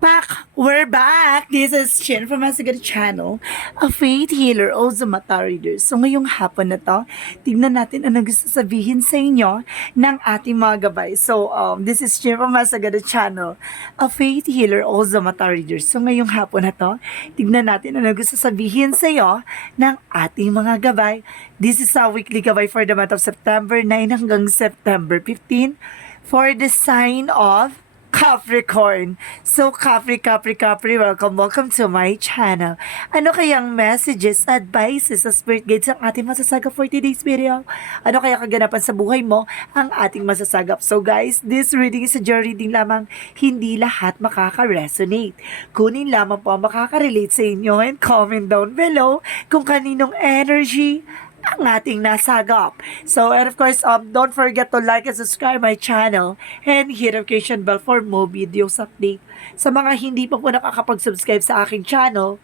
We're back! This is Chin from Asagad Channel, a faith healer, also mata reader. So ngayong hapon na to, tignan natin ano gusto sabihin sa inyo ng ating mga gabay. So this is Chin from Asagad Channel, a faith healer, also mata reader. So ngayong hapon na to, tignan natin ano gusto sabihin sa iyo ng ating mga gabay. This is a weekly gabay for the month of September 9 hanggang September 15 for the sign of Capricorn. So, Capri, welcome to my channel. Ano kayang messages, advices, sa spirit guides ang ating masasagap for today's video? Ano kaya kaganapan sa buhay mo ang ating masasagap? So guys, this reading is a journey reading lamang, hindi lahat makaka-resonate. Kunin lamang po ang makaka-relate sa inyo and comment down below kung kaninong energy ang ating nasagap. So, and of course, don't forget to like and subscribe my channel and hit notification bell for more videos update. Sa mga hindi pa po nakakapag-subscribe sa aking channel,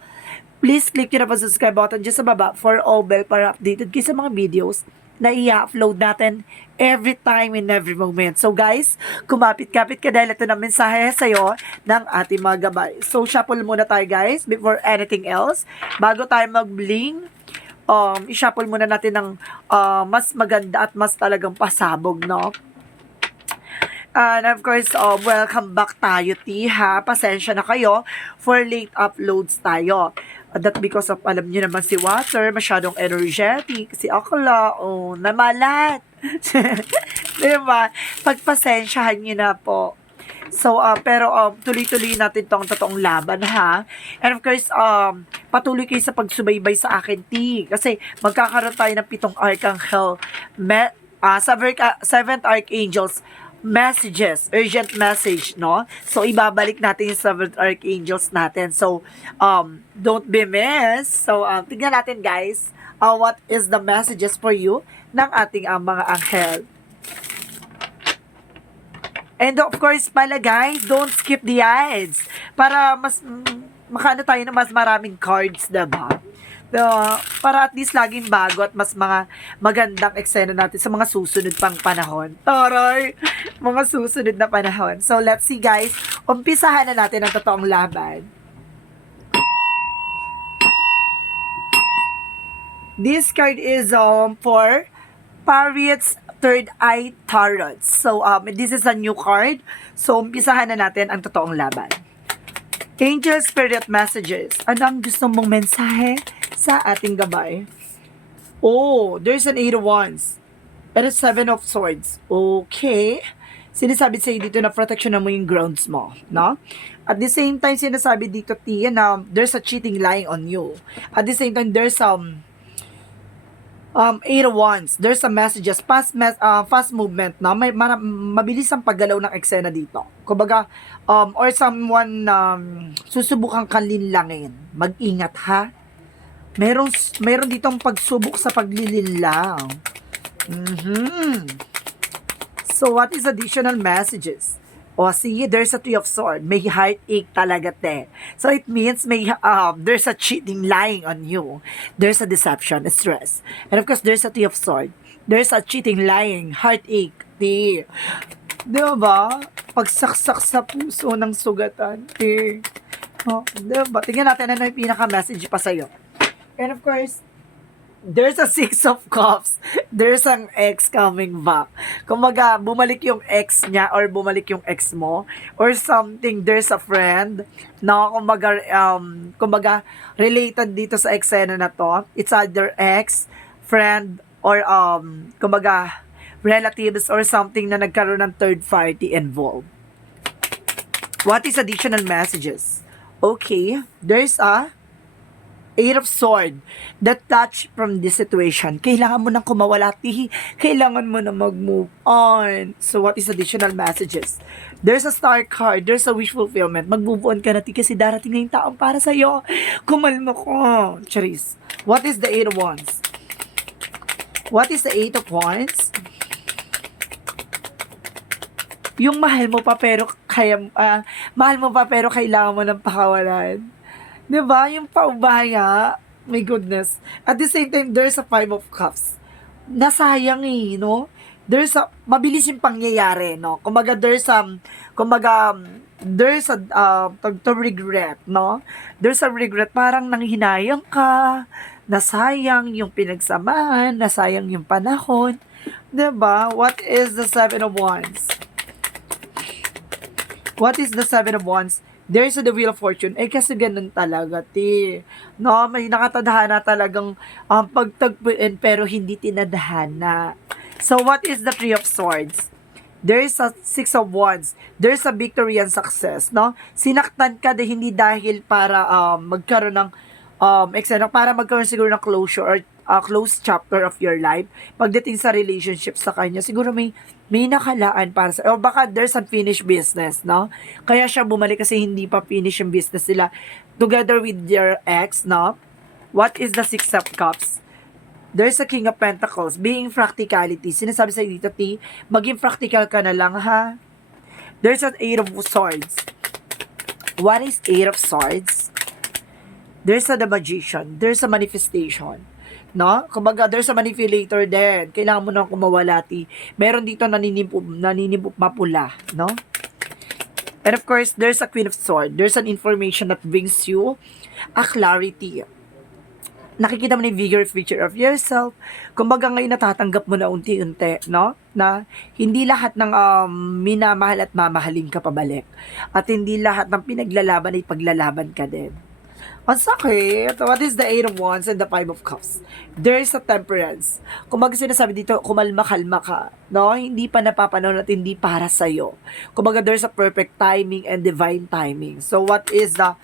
please click yun na subscribe button dyan sa baba for all bell para updated kayo sa mga videos na i-upload natin every time in every moment. So guys, kumapit-kapit ka dahil ito na mensahe sa'yo ng ating mga gabay. So, shuffle muna tayo guys before anything else. Bago tayo mag-bling, i-shuffle muna natin ng mas maganda at mas talagang pasabog, no? And of course, welcome back tayo, T, ha? Pasensya na kayo for late uploads tayo. That because of, alam niyo naman si Water, masyadong energetic, si Akla, namalat. Diba? Pagpasensyahan niyo na po. So, pero tuloy-tuloy natin tong totoong laban, ha? And of course, patuloy kayo sa pagsubaybay sa akin, T. Kasi magkakaroon tayo ng 7 Archangel, 7th Archangels messages, urgent message, no? So, ibabalik natin yung 7th Archangels natin. So, don't be missed. So, tignan natin, guys, what is the messages for you ng ating mga anghel. And of course pala guys, don't skip the ads para mas makaano tayo ng mas maraming cards, diba? Para at least laging bago at mas mga magandang eksena natin sa mga susunod pang panahon. Taray! Mga susunod na panahon. So let's see guys, umpisahan na natin ang totoong laban. This card is for Pirates Third Eye Tarot. So, this is a new card. So, umpisahan na natin ang totoong laban. Angel Spirit Messages. Ano ang gusto mong mensahe sa ating gabay? Oh, there's an 8 of Wands. And a 7 of Swords. Okay. Sinasabi sa'yo dito na protection mo yung grounds mo, no? At the same time, sinasabi dito, Tia, na there's a cheating lying on you. At the same time, there's 8 of Wands. There's some messages, fast movement, no? May mabilis ang paggalaw ng eksena dito. Kumbaga, or someone susubukang kalinlangin. Mag-ingat, ha? Meron ditong pagsubok sa paglilinlang. So, what is additional messages? O, see, there's a 3 of Swords. May heartache talaga, te. So, it means there's a cheating lying on you. There's a deception, a stress. And of course, there's a 3 of Swords. There's a cheating, lying, heartache, te. Diba? Pagsaksak sa puso ng sugatan, te. Diba? Tingnan natin ano yung pinaka-message pa sa'yo. And of course, there's a 6 of Cups. There's an ex coming back. Kumbaga, bumalik yung ex niya or bumalik yung ex mo or something. There's a friend na kumbaga related dito sa eksena na to. It's either ex, friend, or kumbaga relatives or something na nagkaroon ng third party involved. What is additional messages? Okay, there's a 8 of Swords, detach from this situation. Kailangan mo nang kumawala, Tihi. Kailangan mo na mag-move on. So, what is additional messages? There's a star card. There's a wish fulfillment. Mag-move on ka na, Tihi, kasi darating na yung taong para sa'yo. Kumalma ko. Charis. What is the 8 of Wands? What is the 8 of Wands? Yung mahal mo pa pero kailangan mo ng pakawalan. Diba? Yung paubaya. My goodness. At the same time, there's a 5 of Cups. Nasayang no? There's a, mabilis yung pangyayari, no? Kumbaga, there's a to regret, no? There's a regret, parang nanghinayang ka, nasayang yung pinagsamahan, nasayang yung panahon, 'di ba? What is the Seven of Wands? What is the Seven of Wands? There's the Wheel of Fortune. Eh, kasi ganun talaga, ti. No, may nakatadhana talagang pagtagpuin pero hindi tinadhana. So, what is the Three of Swords? There's a Six of Wands. There's a victory and success, no? Sinaktan ka hindi dahil para magkaroon ng para magkaroon siguro ng closure or close chapter of your life. Pagdating sa relationship sa kanya, siguro may nakalaan para sa, o baka there's unfinished business, no? Kaya siya bumalik kasi hindi pa finish yung business nila together with your ex, no? What is the Six of Cups? There's a King of Pentacles, being practicality. Sinasabi sa dito, T, maging practical ka na lang, ha? There's an Eight of Swords. What is Eight of Swords? There's a The Magician. There's a manifestation. No? Kumbaga, there's a manipulator din. Kailangan mo nang kumawalati. Meron dito naninimpo mapula. No? And of course, there's a Queen of Swords. There's an information that brings you a clarity. Nakikita mo na yung bigger picture of yourself. Kumbaga ngayon natatanggap mo na unti-unti, no? Na hindi lahat ng minamahal at mamahalin ka pabalik. At hindi lahat ng pinaglalaban ay paglalaban ka din. Ang sakit. What is the Eight of Wands and the Five of Cups? There is a temperance. Kumbaga sinasabi dito, kumalma-kalma ka. No? Hindi pa napapanahon at hindi para sa'yo. Kumbaga there's a perfect timing and divine timing. So what is the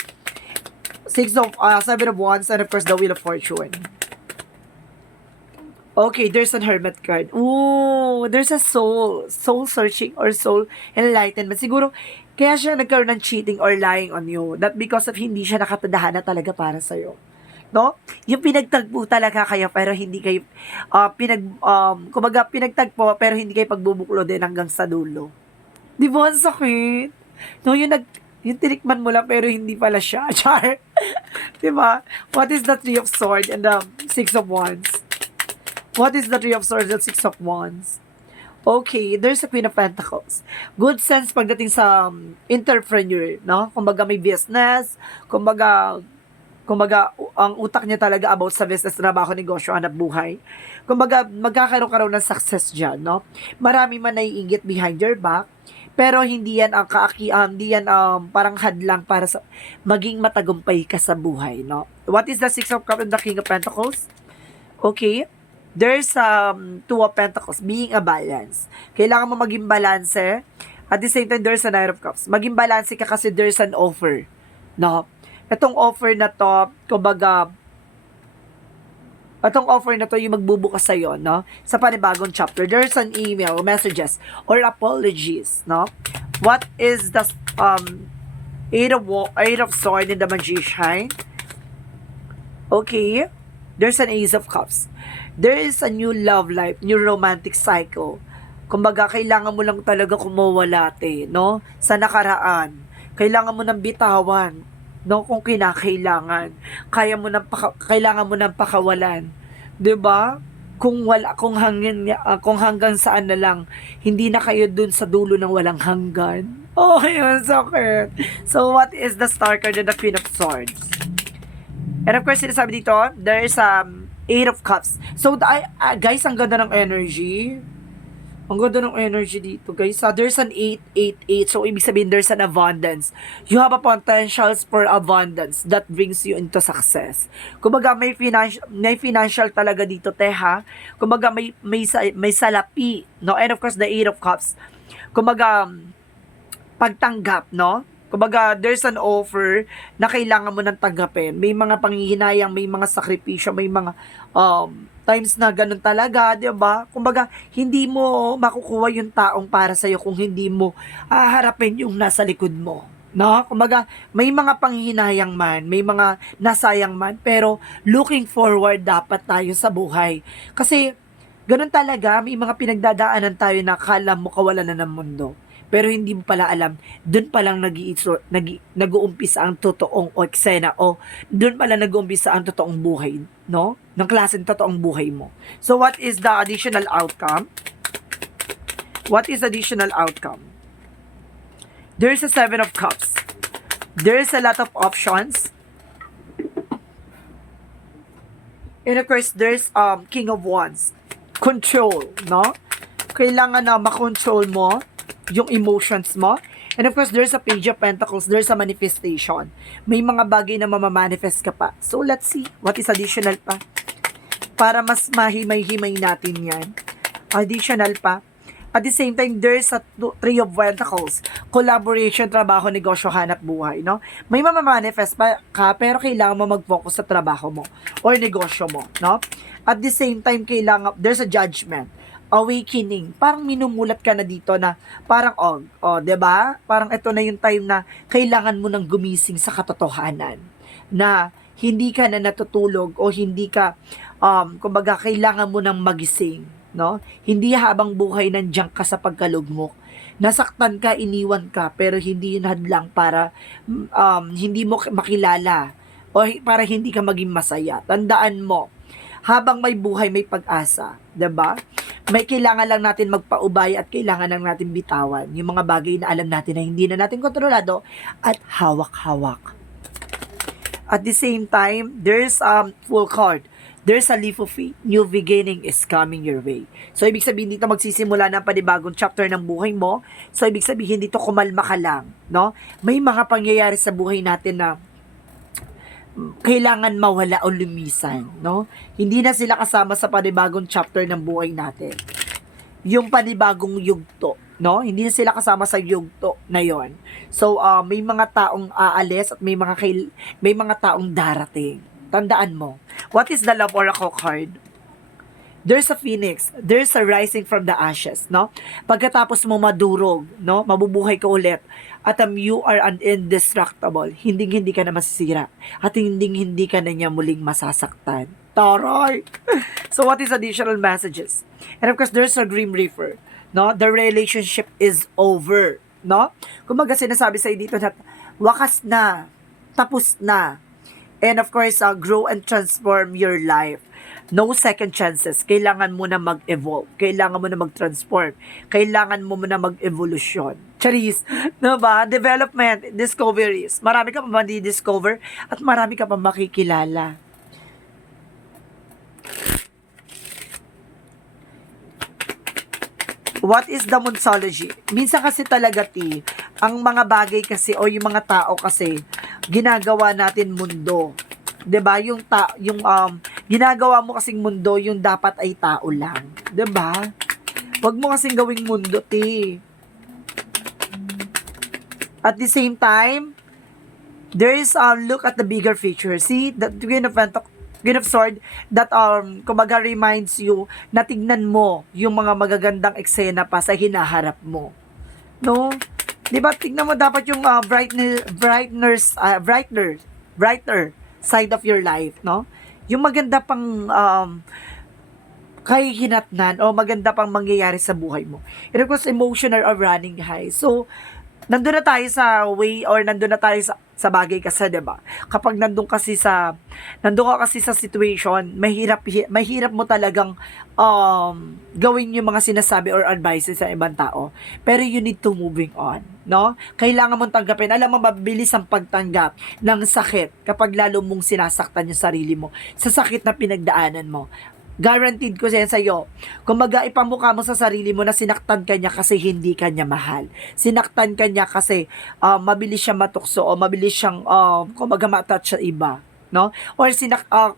Seven of Wands and of course the Wheel of Fortune? Okay, there's a Hermit card. Ooh, there's a soul searching or soul enlightenment. Siguro, kaya siya nagkaroon ng cheating or lying on you. Not because of hindi siya nakatadhana talaga para sa'yo. No? Yung pinagtagpo talaga kayo pero hindi kayo, kumbaga pinagtagpo pero hindi kayo pagbubuklo din hanggang sa dulo. Di ba? Ang sakit. No, yung tinikman mo lang pero hindi pala siya. Char. Di ba? What is the Three of Swords and the Six of Wands? What is the Three of Swords and Six of Wands? Okay, there's a Queen of Pentacles. Good sense pagdating sa entrepreneur, no? Kumbaga may business, kumbaga ang utak niya talaga about sa business, trabaho, negosyo, hanap buhay. Kumbaga magkakaroon ka raw ng success dyan, no? Marami man naiinggit behind your back, pero hindi yan ang hindi yan parang hadlang para sa maging matagumpay ka sa buhay, no? What is the Six of Cups and the King of Pentacles? Okay, there's Two of Pentacles, being a balance. Kailangan mo maging balance. At the same time, there's a Knight of Cups. Maging balance ka kasi there's an offer, no? Itong offer na to, kumbaga, itong offer na to yung magbubukas sa'yo, no? Sa panibagong chapter. There's an email, messages, or apologies, no? What is the Eight of Swords and the Magician? Okay. There's an Ace of Cups. There is a new love life, new romantic cycle. Kumbaga, kailangan mo lang talaga kumawalate, no? Sa nakaraan. Kailangan mo nang bitawan, no? Kung kinakailangan. Kailangan mo nang pakawalan. 'Di ba? Kung hanggang saan na lang, hindi na kayo dun sa dulo ng walang hanggan. Oh, yun, sakit. So, what is the Star card and the Queen of Swords? And of course, sinasabi dito, there is Eight of Cups. So, guys, ang ganda ng energy. Ang ganda ng energy dito, guys. There's an 888. So, ibig sabihin, there's an abundance. You have a potentials for abundance that brings you into success. Kumbaga, may financial talaga dito, teha. Kumbaga, may salapi, no? And of course, the Eight of Cups. Kumbaga, pagtanggap, no? Kumbaga, there's an offer na kailangan mo nang tanggapin. May mga panghihinayang, may mga sakripisyo, may mga times na ganun talaga, di ba? Kumbaga, hindi mo makukuha yung taong para sa'yo kung hindi mo harapin yung nasa likod mo. No? Kumbaga, may mga panghihinayang man, may mga nasayang man, pero looking forward dapat tayo sa buhay. Kasi, ganun talaga, may mga pinagdadaanan tayo na kala mo kawalan na ng mundo. Pero hindi mo pala alam, doon palang nag-uumpisa ang totoong eksena o doon pala nag-uumpisa ang totoong buhay, no? Ng klaseng totoong buhay mo. So, what is the additional outcome? What is additional outcome? There's a Seven of Cups. There's a lot of options. And of course, there's King of Wands. Control, no? Kailangan na makontrol mo yung emotions mo. And of course, there's a Page of Pentacles. There's a manifestation. May mga bagay na mamamanifest ka pa. So, let's see what is additional pa. Para mas mahimay-himay natin yan. Additional pa. At the same time, there's a Three of Pentacles. Collaboration, trabaho, negosyo, hanap buhay, no? May mamamanifest pa ka, pero kailangan mo mag-focus sa trabaho mo or negosyo mo, no? At the same time, kailangan, there's a judgment, awakening. Parang minumulat ka na dito na, parang, diba? Parang ito na yung time na kailangan mo nang gumising sa katotohanan. Na hindi ka na natutulog o hindi ka, kumbaga, kailangan mo nang magising. No? Hindi habang buhay nandiyan ka sa pagkalugmok. Nasaktan ka, iniwan ka, pero hindi yun hadlang para hindi mo makilala o para hindi ka maging masaya. Tandaan mo, habang may buhay, may pag-asa. 'Di ba? May kailangan lang natin magpaubaya at kailangan lang natin bitawan yung mga bagay na alam natin na hindi na natin kontrolado at hawak-hawak. At the same time, there's full card. There's a leap of faith. New beginning is coming your way. So, ibig sabihin dito magsisimula ng panibagong chapter ng buhay mo. So, ibig sabihin dito kumalma ka lang. No? May mga pangyayari sa buhay natin na kailangan mawala o lumisan. No? Hindi na sila kasama sa panibagong chapter ng buhay natin. Yung panibagong yugto. No? Hindi na sila kasama sa yugto na yon. So, may mga taong aalis at may mga taong darating. Tandaan mo. What is the Love Oracle card? There's a phoenix. There's a rising from the ashes, no? Pagkatapos mo madurog, no? Mabubuhay ka ulit. At you are an indestructible. Hindi ka na masisira. At hindi ka na niya muling masasaktan. Taray! So what is additional messages? And of course, there's a Grim Reaper. No? The relationship is over. No? Kumbaga sinasabi sa'yo dito na wakas na. Tapos na. And of course, grow and transform your life. No second chances. Kailangan mo na mag-evolve. Kailangan mo na mag-transform. Kailangan mo na mag-evolution. Charis. Diba? Development, discoveries. Marami ka pa ma-discover at marami ka pa makikilala. What is the Monsology? Minsan kasi talaga, ang mga bagay kasi o yung mga tao kasi, ginagawa natin mundo. 'Di ba? Yung ginagawa mo kasing mundo, yung dapat ay tao lang. 'Di ba? Huwag mo kasing gawing mundo, At the same time, there is look at the bigger picture. See, the Queen of Sword that kumbaga reminds you na tignan mo yung mga magagandang eksena pa sa hinaharap mo. No? 'Di ba? Tignan mo dapat yung brighter side of your life, no? Yung maganda pang kahihinatnan o maganda pang mangyayari sa buhay mo. And of course, emotional or running high. So, nandun na tayo sa way or nandun na tayo sa bagay kasi, 'di ba? Kapag nandun ka kasi sa situation, mahirap mo talagang gawin yung mga sinasabi or advices sa ibang tao. Pero you need to moving on, no? Kailangan mong tanggapin. Alam mo, mabilis ang pagtanggap ng sakit kapag lalo mong sinasaktan yung sarili mo sa sakit na pinagdaanan mo. Guaranteed ko sa iyo. Kumbaga, ipamukha mo sa sarili mo na sinaktan ka niya kasi hindi ka niya mahal. Sinaktan ka niya kasi mabilis siya matukso o mabilis siyang kumbaga ma-touch sa iba, no? Or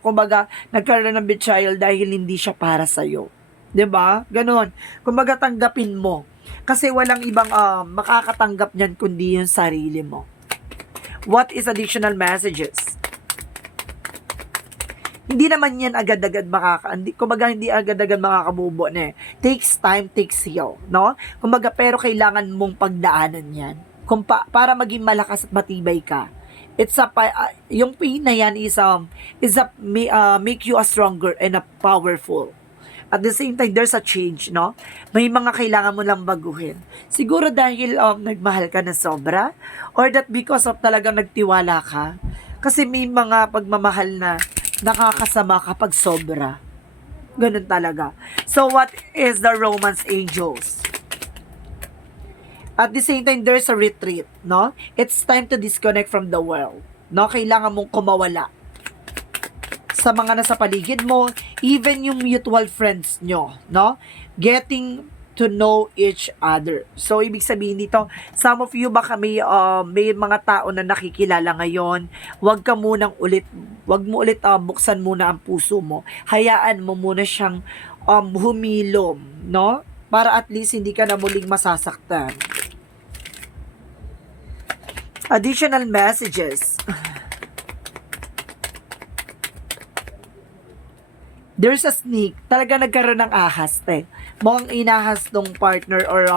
kumbaga nagkaroon ng betrayal dahil hindi siya para sa iyo. 'Di ba? Ganon. Kumbaga tanggapin mo. Kasi walang ibang makakatanggap niyan kundi yung sarili mo. What is additional messages? Hindi naman yan agad-agad kumbaga hindi agad-agad makakabubo na Takes time, takes heal, no? Kumbaga, pero kailangan mong pagdaanan yan. Para maging malakas at matibay ka. Yung pain na yan make you a stronger and a powerful. At the same time, there's a change, no? May mga kailangan mo lang baguhin. Siguro dahil nagmahal ka na sobra or that because of talagang nagtiwala ka. Kasi may mga pagmamahal na nakakasama kapag sobra. Ganun talaga. So, what is the Romance Angels? At the same time, there's a retreat, no? It's time to disconnect from the world, no? Kailangan mong kumawala sa mga nasa paligid mo, even yung mutual friends nyo, no? Getting to know each other. So, ibig sabihin dito, some of you baka may mga tao na nakikilala ngayon, wag mo ulit buksan muna ang puso mo. Hayaan mo muna siyang humilom, no? Para at least hindi ka na muling masasaktan. Additional messages. There's a sneak. Talaga nagkaroon ng ahas, te. Mukhang inahas nung partner or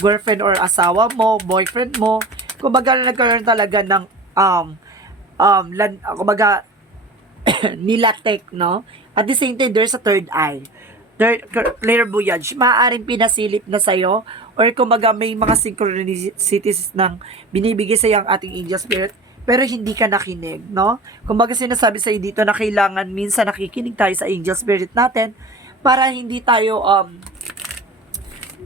girlfriend or asawa mo, boyfriend mo. Kumbaga nagkaroon talaga ng kumbaga nilatek, no? At the same time, there's a third eye. Clairvoyance. Maaaring pinasilip na sa'yo or kumbaga may mga synchronicities ng binibigay sa'yo ang ating angel spirit pero hindi ka nakinig, no? Kumbaga sinasabi sa'yo dito na kailangan minsan nakikinig tayo sa angel spirit natin para hindi tayo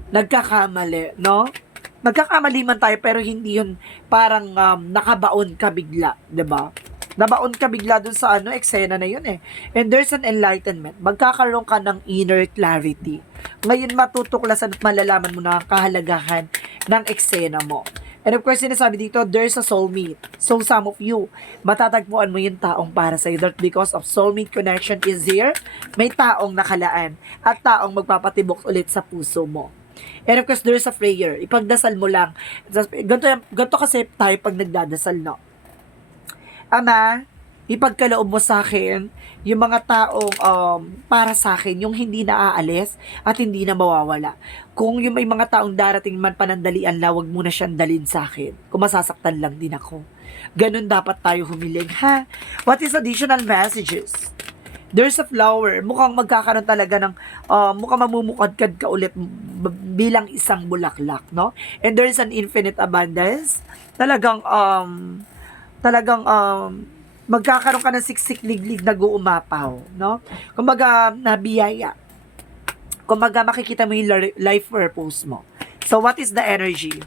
nagkakamali, no? Nagkakamali man tayo pero hindi yun parang nakabaon ka bigla, 'di ba? Nabaon ka bigla dun sa eksena na yun eh. And there's an enlightenment. Magkakaroon ka ng inner clarity. Ngayon matutuklasan at malalaman mo na ang kahalagahan ng eksena mo. And of course, sinasabi dito, there's a soulmate. So, some of you, matatagpuan mo yung taong para sa'yo. That because of soulmate connection is here, may taong nakalaan at taong magpapatibok ulit sa puso mo. And of course, there's a prayer. Ipagdasal mo lang. Ganito kasi tayo pag nagdadasal, no? Ama, ipagkaloob mo sa akin yung mga taong para sa akin, yung hindi na aalis at hindi na mawawala. Kung yung may mga taong darating man panandalian, wag mo na siyang dalin sa akin. Kung masasaktan lang din ako. Ganun dapat tayo humiling, ha? What is additional messages? There's a flower. Mukhang magkakaroon talaga ng, mukhang mamumukadkad ka ulit bilang isang bulaklak, no? And there's an infinite abundance. Talagang, magkakaroon ka ng siksik-liglig na guumapaw, no? Kumbaga, nabiyaya. Kumbaga, makikita mo yung life purpose mo. So, what is the energy?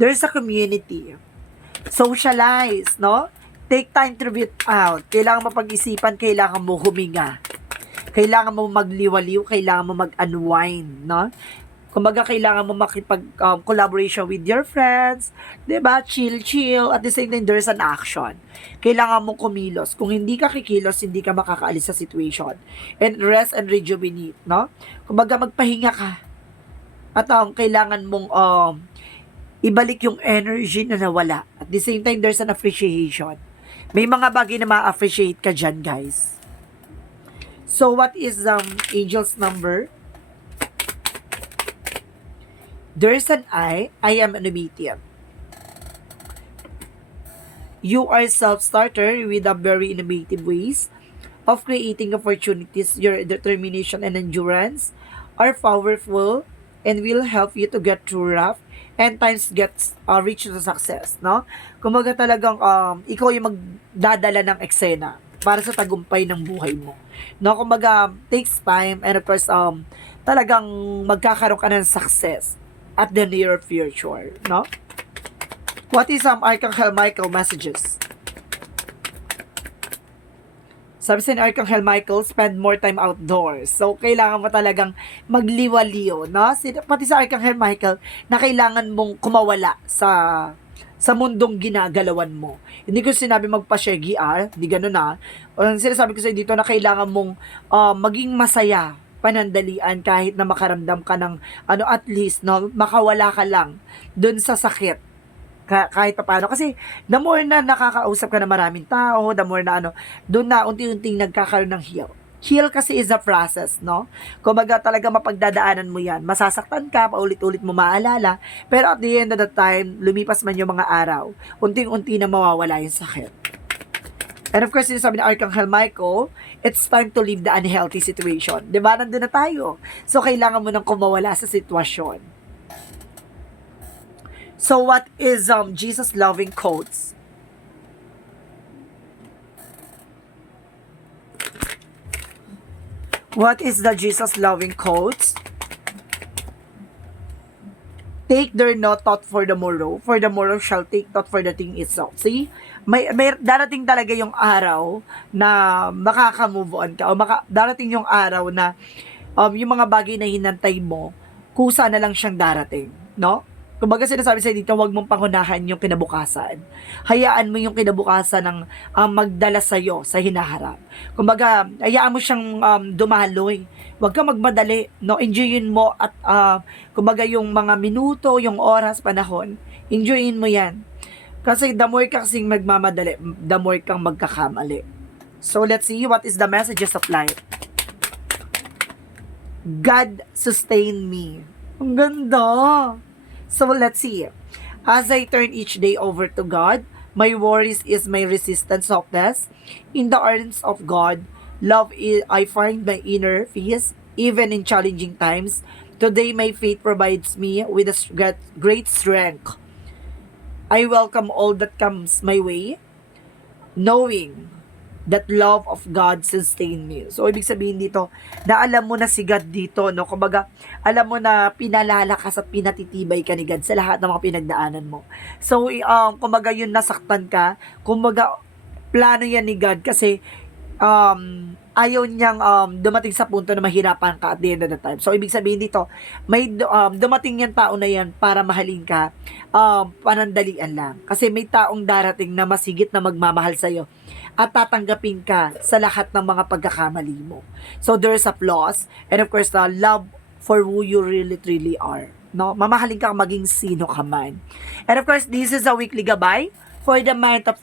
There's a community. Socialize, no? Take time to breathe out. Kailangan mo pag-isipan, kailangan mo huminga. Kailangan mo magliwaliw, kailangan mo mag-unwind, no? Kumbaga, kailangan mo makipag-collaboration with your friends, diba? Chill. At the same time, there's an action. Kailangan mong kumilos. Kung hindi ka kikilos, hindi ka makakaalis sa situation. And rest and rejuvenate, no? Kumbaga, magpahinga ka. At kailangan mong ibalik yung energy na nawala. At the same time, there's an appreciation. May mga bagay na ma-appreciate ka dyan, guys. So, what is angel's number? There's an I am an medium. You are self-starter with a very innovative ways of creating opportunities. Your determination and endurance are powerful and will help you to get through rough and times reach to success, no? Kumbaga talagang ikaw yung magdadala ng eksena para sa tagumpay ng buhay mo. No, kumbaga takes time and of course talagang magkakaroon ka ng success at the near future, no? What is Archangel Michael messages? Sabi sa Archangel Michael, spend more time outdoors. So, kailangan mo talagang magliwaliw, no? Pati sa Archangel Michael, na kailangan mong kumawala sa mundong ginagalawan mo. Hindi ko sinabi magpa-share, hindi ganun na. Sinasabi ko sa dito na kailangan mong maging masaya, panandalian kahit na makaramdam ka ng at least no makawala ka lang dun sa sakit kahit paano kasi the more na nakakausap ka ng maraming tao, the more na dun na unti-unting nagkakaroon ng heal kasi is a process, no? Kumbaga talaga mapagdadaanan mo yan, masasaktan ka, paulit-ulit mo maalala, pero at the end of the time lumipas man yung mga araw, unting-unti na mawawala yung sakit. And of course, sinasabi ni Archangel Michael, it's time to leave the unhealthy situation. Diba? Nandun na tayo. So, kailangan mo nang kumawala sa sitwasyon. So, what is Jesus loving quotes? What is the Jesus loving quotes? take their no thought for the morrow shall take thought for the thing itself. See? May darating talaga yung araw na makaka-move on ka, o darating yung araw na yung mga bagay na hinantay mo, kusa na lang siyang darating, no? Kumbaga sinasabi sa dito, huwag mong pangunahan yung kinabukasan. Hayaan mo yung kinabukasan ng magdala sa'yo sa hinaharap. Kumbaga, hayaan mo siyang dumaloy. Huwag kang magmadali, no? Enjoyin mo at kumbaga yung mga minuto, yung oras, panahon, enjoyin mo yan. Kasi the more ka kasing magmamadali, the more kang magkakamali. So let's see what is the messages of life. God sustain me. Ang ganda. So let's see. As I turn each day over to God, my worries is my resistance softness. In the arms of God, love is I find my inner peace, even in challenging times. Today, my faith provides me with a great strength. I welcome all that comes my way, knowing that love of God sustain me. So, ibig sabihin dito, na alam mo na si God dito, no? Kumbaga, alam mo na pinalalakas at pinatitibay ka ni God sa lahat ng mga pinagdaanan mo. So, kumbaga yun, nasaktan ka, kumbaga, plano yan ni God kasi, ayaw niyang dumating sa punto na mahirapan ka at the end of the time. So, ibig sabihin dito, may dumating yung tao na yan para mahalin ka, panandalian lang. Kasi may taong darating na masigit na magmamahal sa'yo at tatanggapin ka sa lahat ng mga pagkakamali mo. So, there's applause and of course, the love for who you really, truly are. No? Mamahalin ka maging sino ka man. And of course, this is a weekly gabay for the month of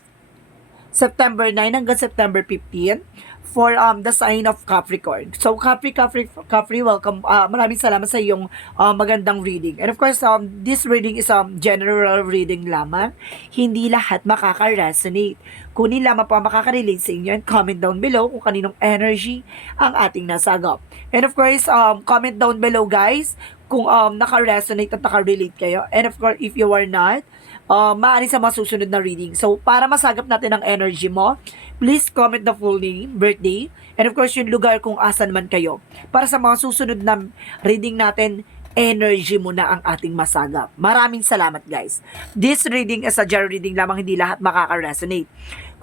September 9 hanggang September 15 for the sign of Capricorn. So Capri, welcome. Maraming salamat sa iyong magandang reading. And of course, this reading is general reading lamang. Hindi lahat makaka-resonate. Kunin lamang po ang makaka-relate sa inyo and comment down below kung kaninong energy ang ating nasagap. And of course, comment down below guys kung naka-resonate at naka-relate kayo. And of course, if you are not, maaari sa mga susunod na reading. So, para masagap natin ang energy mo, please comment the full name, birthday, and of course, yung lugar kung asan man kayo. Para sa mga susunod na reading natin, energy mo na ang ating masagap. Maraming salamat, guys. This reading is a general reading lamang, hindi lahat makaka-resonate.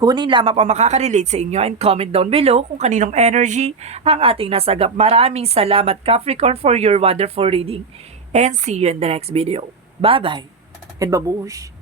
Kunin lamang pa makaka-relate sa inyo and comment down below kung kaninong energy ang ating nasagap. Maraming salamat, Capricorn, for your wonderful reading. And see you in the next video. Bye-bye. And babush.